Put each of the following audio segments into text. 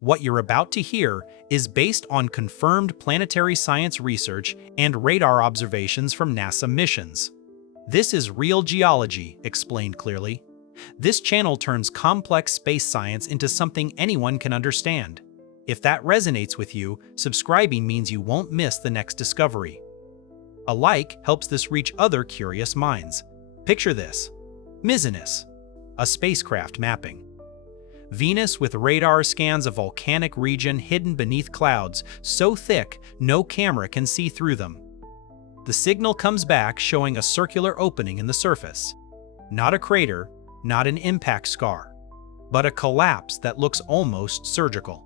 What you're about to hear is based on confirmed planetary science research and radar observations from NASA missions. This is real geology, explained clearly. This channel turns complex space science into something anyone can understand. If that resonates with you, subscribing means you won't miss the next discovery. A like helps this reach other curious minds. Picture this. Mizzenus, a spacecraft mapping. Venus with radar scans a volcanic region hidden beneath clouds so thick no camera can see through them. The signal comes back showing a circular opening in the surface. Not a crater, not an impact scar, but a collapse that looks almost surgical.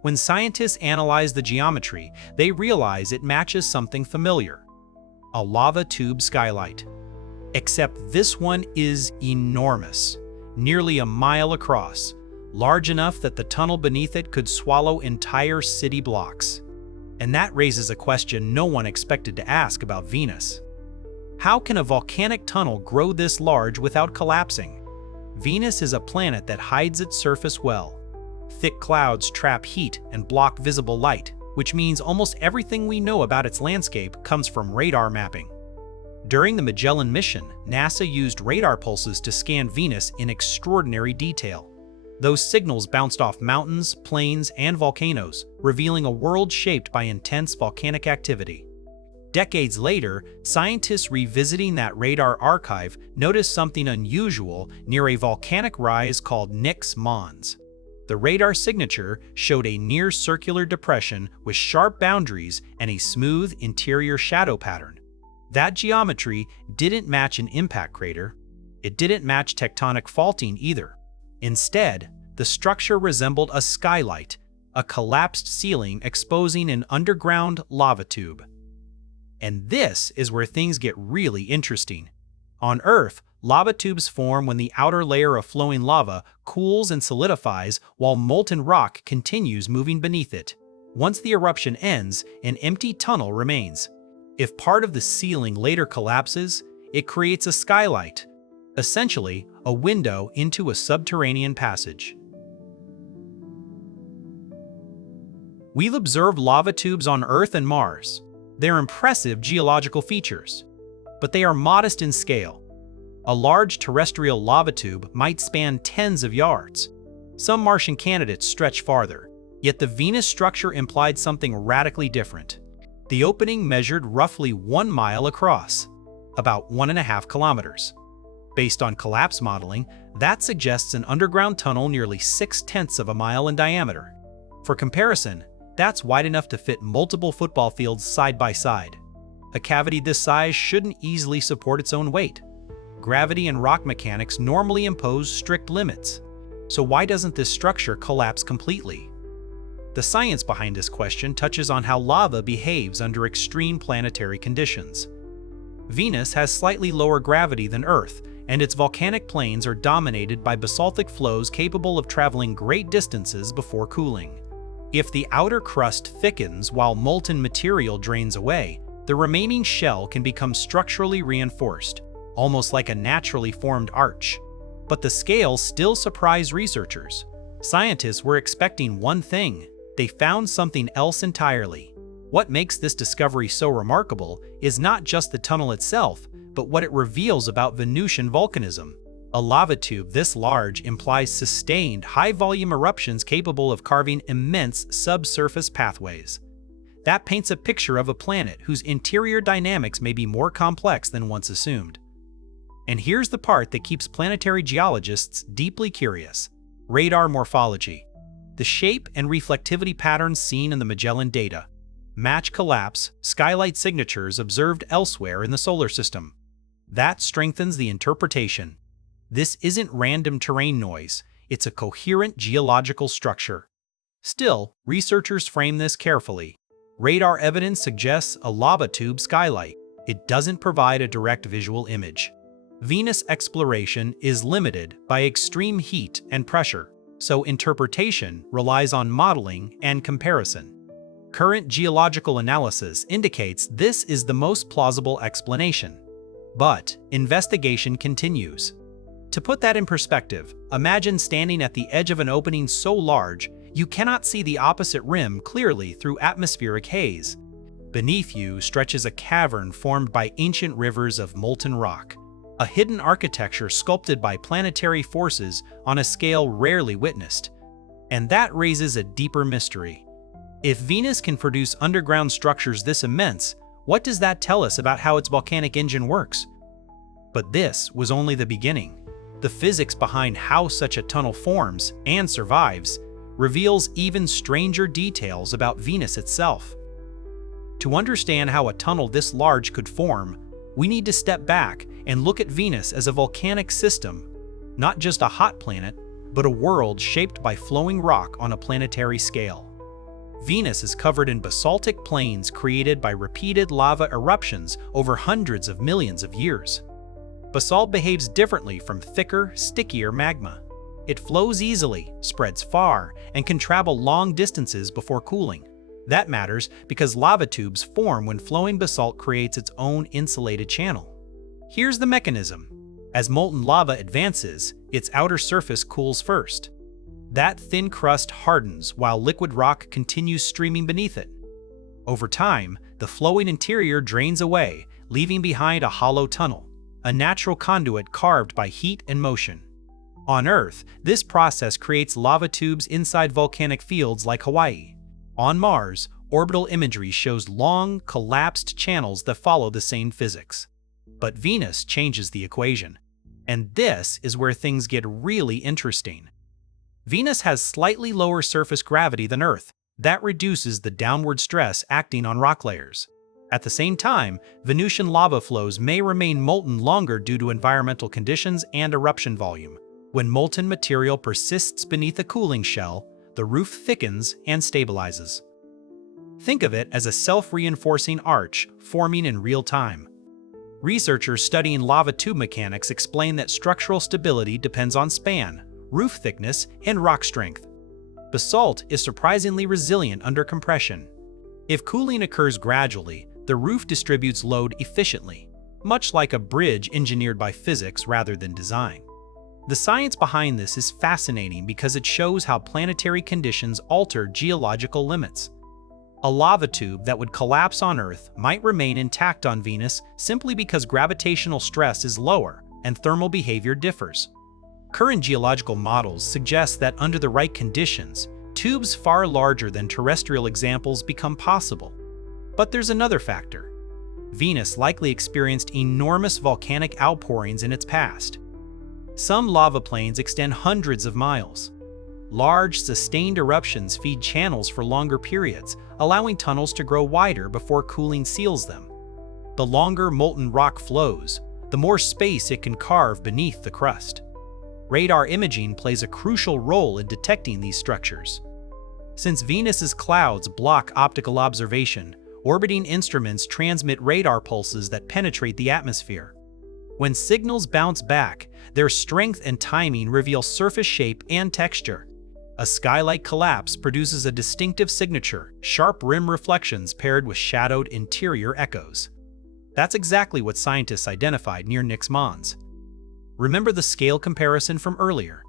When scientists analyze the geometry, they realize it matches something familiar: a lava tube skylight. Except this one is enormous, nearly a mile across, large enough that the tunnel beneath it could swallow entire city blocks. And that raises a question no one expected to ask about Venus. How can a volcanic tunnel grow this large without collapsing? Venus is a planet that hides its surface well. Thick clouds trap heat and block visible light, which means almost everything we know about its landscape comes from radar mapping. During the Magellan mission, NASA used radar pulses to scan Venus in extraordinary detail. Those signals bounced off mountains, plains, and volcanoes, revealing a world shaped by intense volcanic activity. Decades later, scientists revisiting that radar archive noticed something unusual near a volcanic rise called Nix Mons. The radar signature showed a near-circular depression with sharp boundaries and a smooth interior shadow pattern. That geometry didn't match an impact crater. It didn't match tectonic faulting either. Instead, the structure resembled a skylight, a collapsed ceiling exposing an underground lava tube. And this is where things get really interesting. On Earth, lava tubes form when the outer layer of flowing lava cools and solidifies while molten rock continues moving beneath it. Once the eruption ends, an empty tunnel remains. If part of the ceiling later collapses, it creates a skylight, essentially a window into a subterranean passage. We've observed lava tubes on Earth and Mars. They're impressive geological features, but they are modest in scale. A large terrestrial lava tube might span tens of yards. Some Martian candidates stretch farther, yet the Venus structure implied something radically different. The opening measured roughly 1 mile across, about 1.5 kilometers. Based on collapse modeling, that suggests an underground tunnel nearly 6/10 of a mile in diameter. For comparison, that's wide enough to fit multiple football fields side by side. A cavity this size shouldn't easily support its own weight. Gravity and rock mechanics normally impose strict limits. So why doesn't this structure collapse completely? The science behind this question touches on how lava behaves under extreme planetary conditions. Venus has slightly lower gravity than Earth, and its volcanic plains are dominated by basaltic flows capable of traveling great distances before cooling. If the outer crust thickens while molten material drains away, the remaining shell can become structurally reinforced, almost like a naturally formed arch. But the scale still surprised researchers. Scientists were expecting one thing. They found something else entirely. What makes this discovery so remarkable is not just the tunnel itself, but what it reveals about Venusian volcanism. A lava tube this large implies sustained, high-volume eruptions capable of carving immense subsurface pathways. That paints a picture of a planet whose interior dynamics may be more complex than once assumed. And here's the part that keeps planetary geologists deeply curious: radar morphology. The shape and reflectivity patterns seen in the Magellan data match collapse, skylight signatures observed elsewhere in the solar system. That strengthens the interpretation. This isn't random terrain noise, it's a coherent geological structure. Still, researchers frame this carefully. Radar evidence suggests a lava tube skylight. It doesn't provide a direct visual image. Venus exploration is limited by extreme heat and pressure, so interpretation relies on modeling and comparison. Current geological analysis indicates this is the most plausible explanation. But investigation continues. To put that in perspective, imagine standing at the edge of an opening so large You cannot see the opposite rim clearly through atmospheric haze. Beneath you stretches a cavern formed by ancient rivers of molten rock, a hidden architecture sculpted by planetary forces on a scale rarely witnessed. And that raises a deeper mystery. If Venus can produce underground structures this immense, what does that tell us about how its volcanic engine works? But this was only the beginning. The physics behind how such a tunnel forms and survives reveals even stranger details about Venus itself. To understand how a tunnel this large could form, we need to step back and look at Venus as a volcanic system, not just a hot planet, but a world shaped by flowing rock on a planetary scale. Venus is covered in basaltic plains created by repeated lava eruptions over hundreds of millions of years. Basalt behaves differently from thicker, stickier magma. It flows easily, spreads far, and can travel long distances before cooling. That matters because lava tubes form when flowing basalt creates its own insulated channel. Here's the mechanism. As molten lava advances, its outer surface cools first. That thin crust hardens while liquid rock continues streaming beneath it. Over time, the flowing interior drains away, leaving behind a hollow tunnel, a natural conduit carved by heat and motion. On Earth, this process creates lava tubes inside volcanic fields like Hawaii. On Mars, orbital imagery shows long, collapsed channels that follow the same physics. But Venus changes the equation. And this is where things get really interesting. Venus has slightly lower surface gravity than Earth. That reduces the downward stress acting on rock layers. At the same time, Venusian lava flows may remain molten longer due to environmental conditions and eruption volume. When molten material persists beneath a cooling shell, the roof thickens and stabilizes. Think of it as a self-reinforcing arch forming in real time. Researchers studying lava tube mechanics explain that structural stability depends on span, roof thickness, and rock strength. Basalt is surprisingly resilient under compression. If cooling occurs gradually, the roof distributes load efficiently, much like a bridge engineered by physics rather than design. The science behind this is fascinating because it shows how planetary conditions alter geological limits. A lava tube that would collapse on Earth might remain intact on Venus simply because gravitational stress is lower and thermal behavior differs. Current geological models suggest that under the right conditions, tubes far larger than terrestrial examples become possible. But there's another factor. Venus likely experienced enormous volcanic outpourings in its past. Some lava plains extend hundreds of miles. Large, sustained eruptions feed channels for longer periods, allowing tunnels to grow wider before cooling seals them. The longer molten rock flows, the more space it can carve beneath the crust. Radar imaging plays a crucial role in detecting these structures. Since Venus's clouds block optical observation, orbiting instruments transmit radar pulses that penetrate the atmosphere. When signals bounce back, their strength and timing reveal surface shape and texture. A sky-like collapse produces a distinctive signature, sharp rim reflections paired with shadowed interior echoes. That's exactly what scientists identified near Nix Mons. Remember the scale comparison from earlier?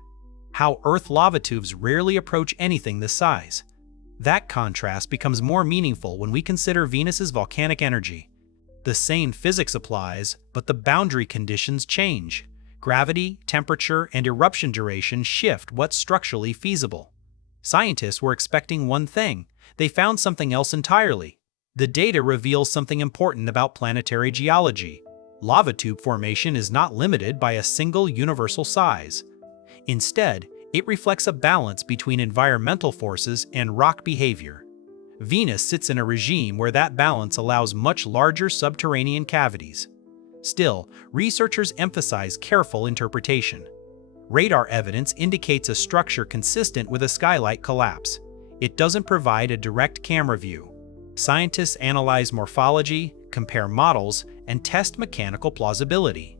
How Earth lava tubes rarely approach anything this size. That contrast becomes more meaningful when we consider Venus's volcanic energy. The same physics applies, but the boundary conditions change. Gravity, temperature, and eruption duration shift what's structurally feasible. Scientists were expecting one thing. They found something else entirely. The data reveals something important about planetary geology. Lava tube formation is not limited by a single universal size. Instead, it reflects a balance between environmental forces and rock behavior. Venus sits in a regime where that balance allows much larger subterranean cavities. Still, researchers emphasize careful interpretation. Radar evidence indicates a structure consistent with a skylight collapse. It doesn't provide a direct camera view. Scientists analyze morphology, compare models, and test mechanical plausibility.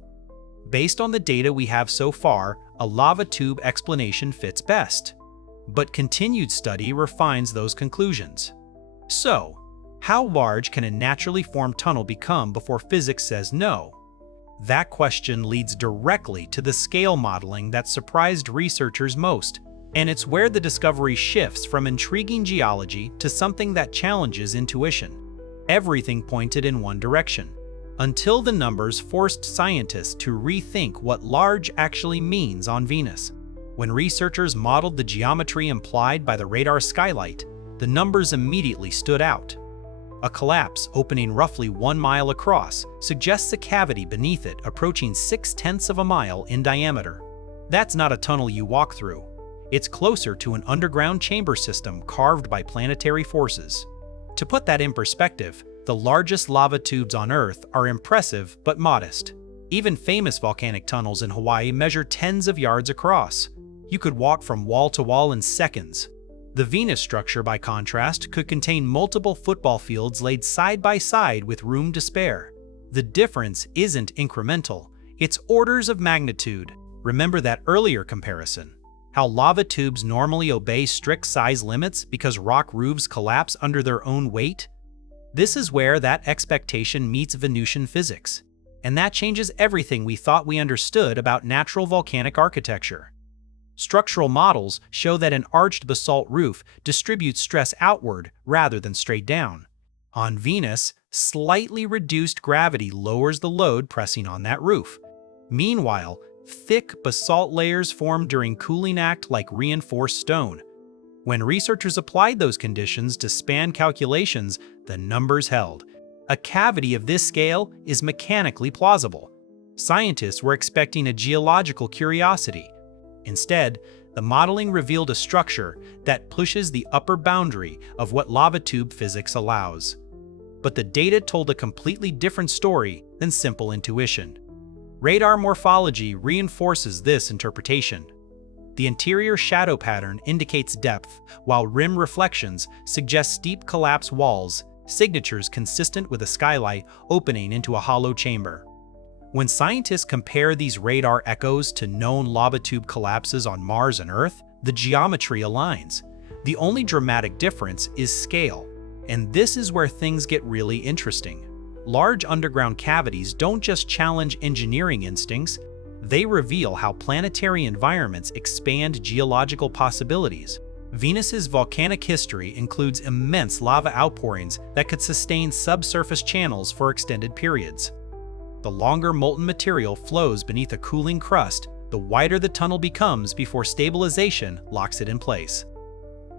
Based on the data we have so far, a lava tube explanation fits best. But continued study refines those conclusions. So, how large can a naturally formed tunnel become before physics says no? That question leads directly to the scale modeling that surprised researchers most. And it's where the discovery shifts from intriguing geology to something that challenges intuition. Everything pointed in one direction, until the numbers forced scientists to rethink what large actually means on Venus. When researchers modeled the geometry implied by the radar skylight, the numbers immediately stood out. A collapse opening roughly 1 mile across suggests a cavity beneath it approaching 0.6 of a mile in diameter. That's not a tunnel you walk through. It's closer to an underground chamber system carved by planetary forces. To put that in perspective, the largest lava tubes on Earth are impressive but modest. Even famous volcanic tunnels in Hawaii measure tens of yards across. You could walk from wall to wall in seconds. The Venus structure, by contrast, could contain multiple football fields laid side by side with room to spare. The difference isn't incremental, it's orders of magnitude. Remember that earlier comparison? How lava tubes normally obey strict size limits because rock roofs collapse under their own weight? This is where that expectation meets Venusian physics, and that changes everything we thought we understood about natural volcanic architecture. Structural models show that an arched basalt roof distributes stress outward rather than straight down. On Venus, slightly reduced gravity lowers the load pressing on that roof. Meanwhile, thick basalt layers form during cooling act like reinforced stone. When researchers applied those conditions to span calculations, the numbers held. A cavity of this scale is mechanically plausible. Scientists were expecting a geological curiosity. Instead, the modeling revealed a structure that pushes the upper boundary of what lava tube physics allows. But the data told a completely different story than simple intuition. Radar morphology reinforces this interpretation. The interior shadow pattern indicates depth, while rim reflections suggest steep collapse walls, signatures consistent with a skylight opening into a hollow chamber. When scientists compare these radar echoes to known lava tube collapses on Mars and Earth, the geometry aligns. The only dramatic difference is scale, and this is where things get really interesting. Large underground cavities don't just challenge engineering instincts, they reveal how planetary environments expand geological possibilities. Venus's volcanic history includes immense lava outpourings that could sustain subsurface channels for extended periods. The longer molten material flows beneath a cooling crust, the wider the tunnel becomes before stabilization locks it in place.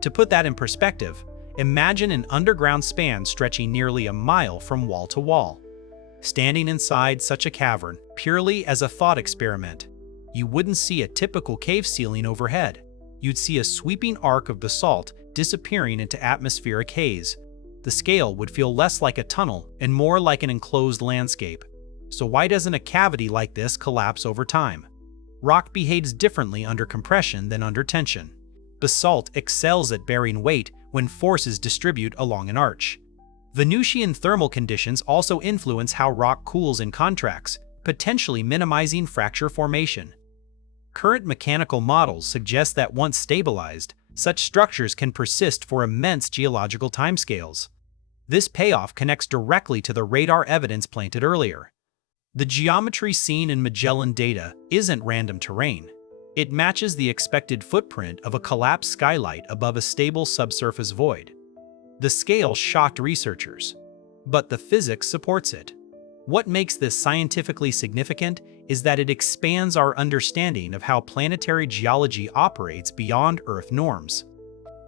To put that in perspective, imagine an underground span stretching nearly a mile from wall to wall. Standing inside such a cavern, purely as a thought experiment, you wouldn't see a typical cave ceiling overhead. You'd see a sweeping arc of basalt disappearing into atmospheric haze. The scale would feel less like a tunnel and more like an enclosed landscape. So why doesn't a cavity like this collapse over time? Rock behaves differently under compression than under tension. Basalt excels at bearing weight when forces distribute along an arch. Venusian thermal conditions also influence how rock cools and contracts, potentially minimizing fracture formation. Current mechanical models suggest that once stabilized, such structures can persist for immense geological timescales. This payoff connects directly to the radar evidence planted earlier. The geometry seen in Magellan data isn't random terrain. It matches the expected footprint of a collapsed skylight above a stable subsurface void. The scale shocked researchers, but the physics supports it. What makes this scientifically significant is that it expands our understanding of how planetary geology operates beyond Earth norms.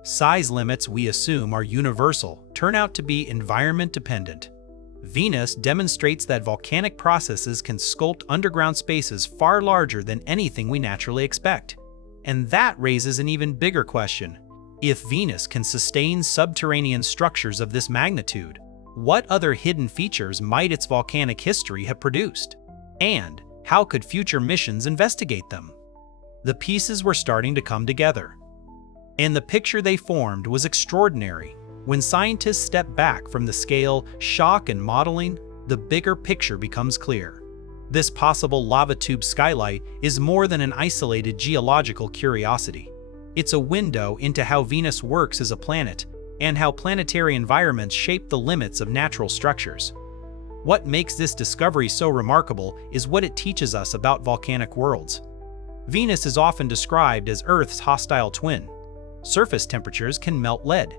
Size limits we assume are universal turn out to be environment-dependent. Venus demonstrates that volcanic processes can sculpt underground spaces far larger than anything we naturally expect. And that raises an even bigger question. If Venus can sustain subterranean structures of this magnitude, what other hidden features might its volcanic history have produced? And how could future missions investigate them? The pieces were starting to come together. And the picture they formed was extraordinary. When scientists step back from the scale, shock, and modeling, the bigger picture becomes clear. This possible lava tube skylight is more than an isolated geological curiosity. It's a window into how Venus works as a planet and how planetary environments shape the limits of natural structures. What makes this discovery so remarkable is what it teaches us about volcanic worlds. Venus is often described as Earth's hostile twin. Surface temperatures can melt lead.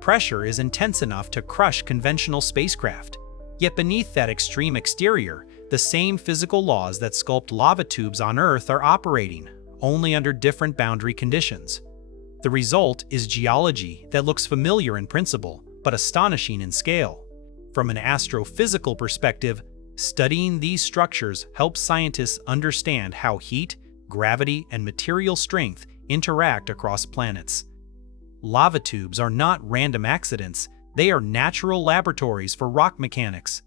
Pressure is intense enough to crush conventional spacecraft. Yet beneath that extreme exterior, the same physical laws that sculpt lava tubes on Earth are operating, only under different boundary conditions. The result is geology that looks familiar in principle, but astonishing in scale. From an astrophysical perspective, studying these structures helps scientists understand how heat, gravity, and material strength interact across planets. Lava tubes are not random accidents, they are natural laboratories for rock mechanics.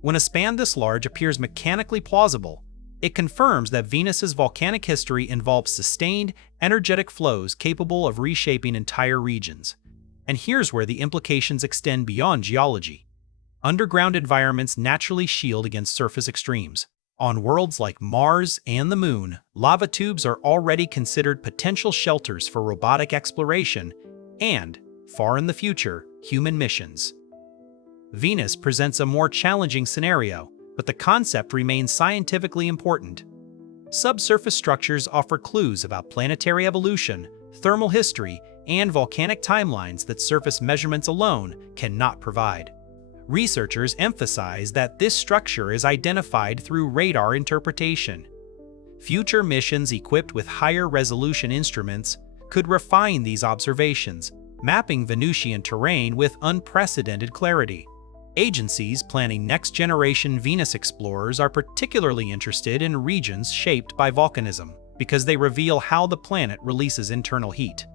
When a span this large appears mechanically plausible, it confirms that Venus's volcanic history involves sustained, energetic flows capable of reshaping entire regions. And here's where the implications extend beyond geology. Underground environments naturally shield against surface extremes. On worlds like Mars and the Moon, lava tubes are already considered potential shelters for robotic exploration and, far in the future, human missions. Venus presents a more challenging scenario, but the concept remains scientifically important. Subsurface structures offer clues about planetary evolution, thermal history, and volcanic timelines that surface measurements alone cannot provide. Researchers emphasize that this structure is identified through radar interpretation. Future missions equipped with higher resolution instruments could refine these observations, mapping Venusian terrain with unprecedented clarity. Agencies planning next-generation Venus explorers are particularly interested in regions shaped by volcanism because they reveal how the planet releases internal heat.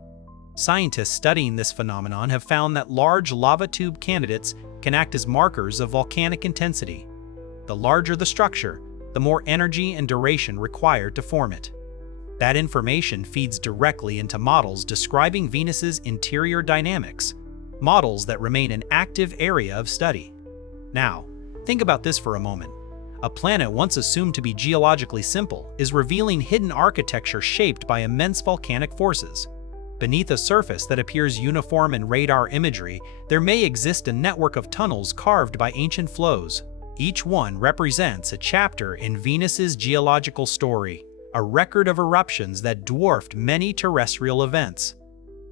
Scientists studying this phenomenon have found that large lava tube candidates can act as markers of volcanic intensity. The larger the structure, the more energy and duration required to form it. That information feeds directly into models describing Venus's interior dynamics, models that remain an active area of study. Now, think about this for a moment. A planet once assumed to be geologically simple is revealing hidden architecture shaped by immense volcanic forces. Beneath a surface that appears uniform in radar imagery, there may exist a network of tunnels carved by ancient flows. Each one represents a chapter in Venus's geological story, a record of eruptions that dwarfed many terrestrial events.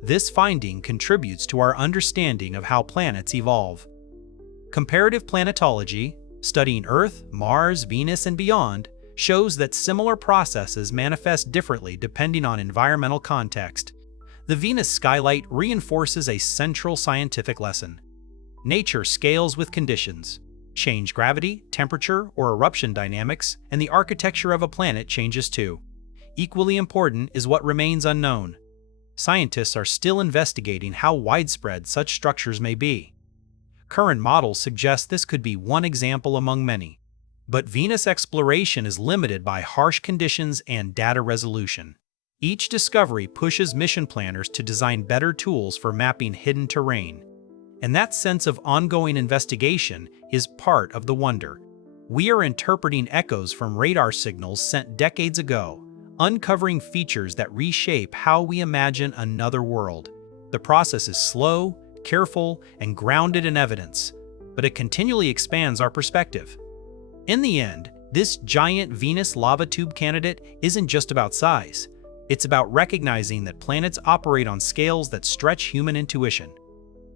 This finding contributes to our understanding of how planets evolve. Comparative planetology, studying Earth, Mars, Venus, and beyond, shows that similar processes manifest differently depending on environmental context. The Venus skylight reinforces a central scientific lesson. Nature scales with conditions. Change gravity, temperature, or eruption dynamics, and the architecture of a planet changes too. Equally important is what remains unknown. Scientists are still investigating how widespread such structures may be. Current models suggest this could be one example among many. But Venus exploration is limited by harsh conditions and data resolution. Each discovery pushes mission planners to design better tools for mapping hidden terrain. And that sense of ongoing investigation is part of the wonder. We are interpreting echoes from radar signals sent decades ago, uncovering features that reshape how we imagine another world. The process is slow, careful, and grounded in evidence, but it continually expands our perspective. In the end, this giant Venus lava tube candidate isn't just about size. It's about recognizing that planets operate on scales that stretch human intuition.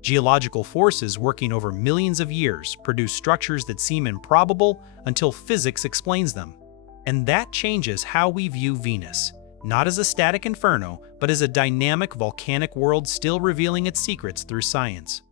Geological forces working over millions of years produce structures that seem improbable until physics explains them. And that changes how we view Venus, not as a static inferno, but as a dynamic volcanic world still revealing its secrets through science.